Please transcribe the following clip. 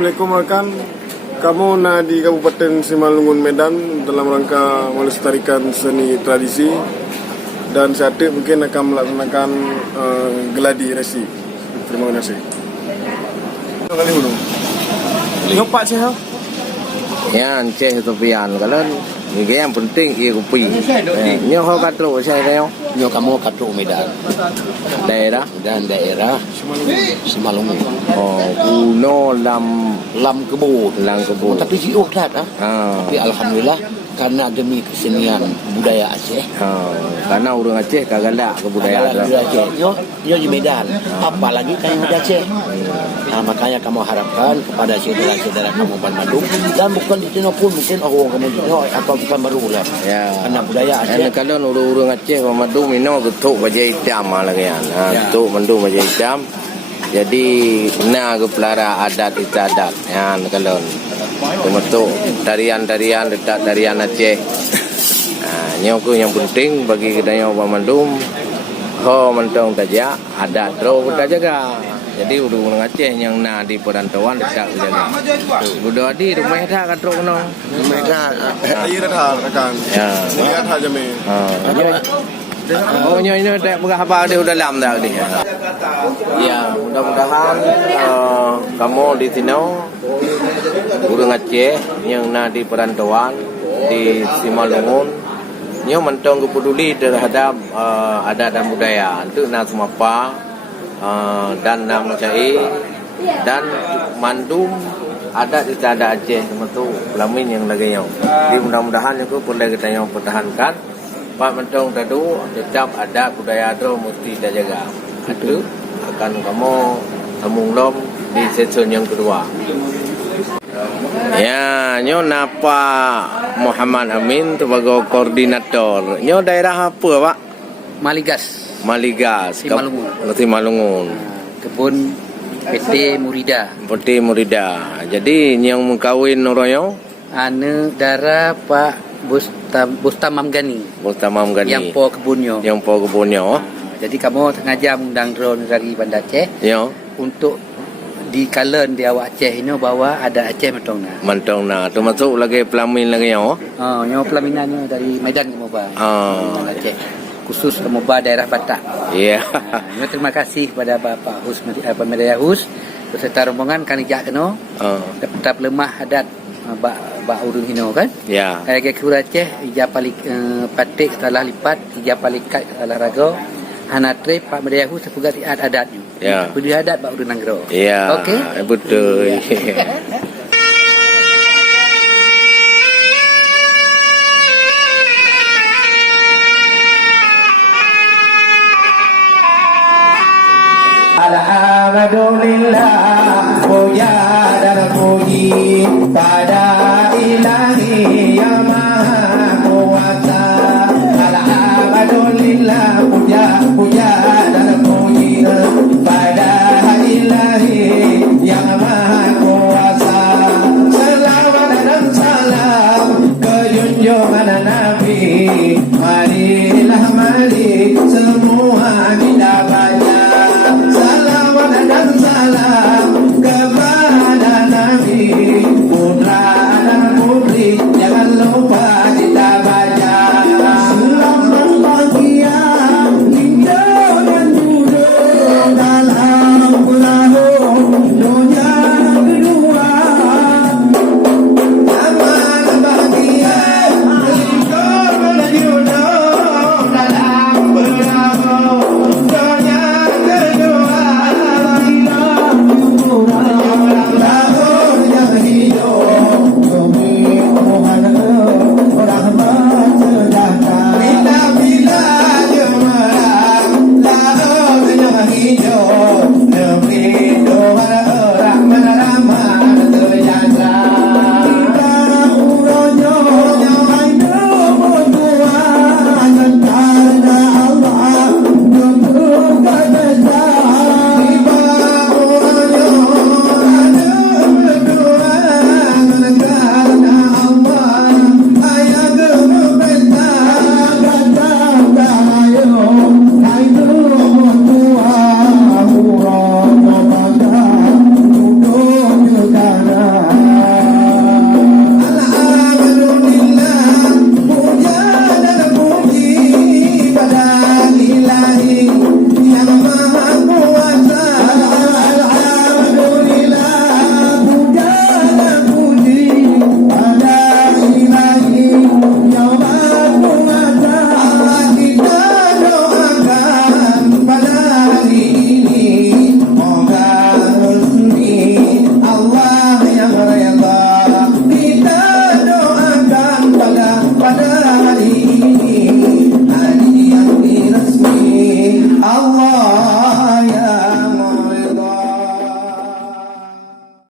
Assalamualaikum rekan. Kamu di Kabupaten Simalungun Medan dalam rangka melestarikan seni tradisi dan saat ini mungkin akan melaksanakan geladi resi. Terima kasih. Kali dulu. Nyopak sih ha? Ya, Aceh itu pian kalau ini yang penting ia kopi. Nyo ho katro saya kayo. Nyo kamu katro Medan. Daerah Dan daerah Simalungun. oh kuno Lam Kebo. Tapi si oklat Tapi alhamdulillah karena demi kesenian budaya Aceh. Karena orang Aceh kagak kebudayaan Aceh. Nyo di Medan. Apalagi kayak di Aceh. Nah, makanya kamu harapkan kepada saudara-saudara kamu Bandung dan bukan di sini pun mungkin orang kamu di sini atau bukan baru lah. Ya. Karena budaya Aceh. Kalau orang Aceh madu mino ketuk baju hitam lagi kan. Ketuk mandu baju hitam. Jadi kena ke pelara adat istiadat ya kalau kemetuk tarian-tarian dekat tarian Aceh. Nyoku yang penting bagi kedai orang Bandung ho mentong saja adat terus kita jaga. Jadi orang Aceh yang di perantauan dekat jaga. Budak di rumah dah katro kono. Rumah dah. Air dah rekan. Ya. Lihat aja me. Oh ini tak berapa dia udah dalam dah dia. Ya, mudah-mudahan kamu di sini orang Aceh yang di perantauan di Simalungun nyo mentong peduli terhadap adat dan budaya untuk nak semapa dan nak mencari dan mandum adat istiadat Aceh itu pelamin yang lagi yang. Jadi mudah-mudahan itu boleh kita yang pertahankan. Pak mentong tadu tetap adat budaya itu mesti kita jaga. Itu akan kamu temulom di season yang kedua. Ya, nyo napa Muhammad Amin sebagai koordinator. Nyo daerah apa, Pak? Maligas. Simalungun. Kebun PT Murida. Jadi yang mengkawin noroyo? Ane darah Pak Bustamam Gani. Yang po kebunnya. Jadi kamu sengaja mengundang drone dari Bandar Aceh. Ya. Untuk di kalen di awak Aceh ini bawa ada Aceh mentongna. Termasuk lagi pelamin lagi ya. Yang pelaminannya dari Medan kamu ba. Aceh. Khusus kamu ba daerah Batak. Ya. Terima kasih kepada Bapak Hus Pemerintah Hus beserta rombongan kan ijak keno. Tetap lemah adat ba urung hino kan. Ya. Kayak kura Aceh ija palik patik salah lipat, ija palikat salah rago. Hanatre Pak Medayahu sepugat adatnya. Ya. Budaya adat Pak Urun Nanggro. Ya. Okey. Betul. Alhamdulillah.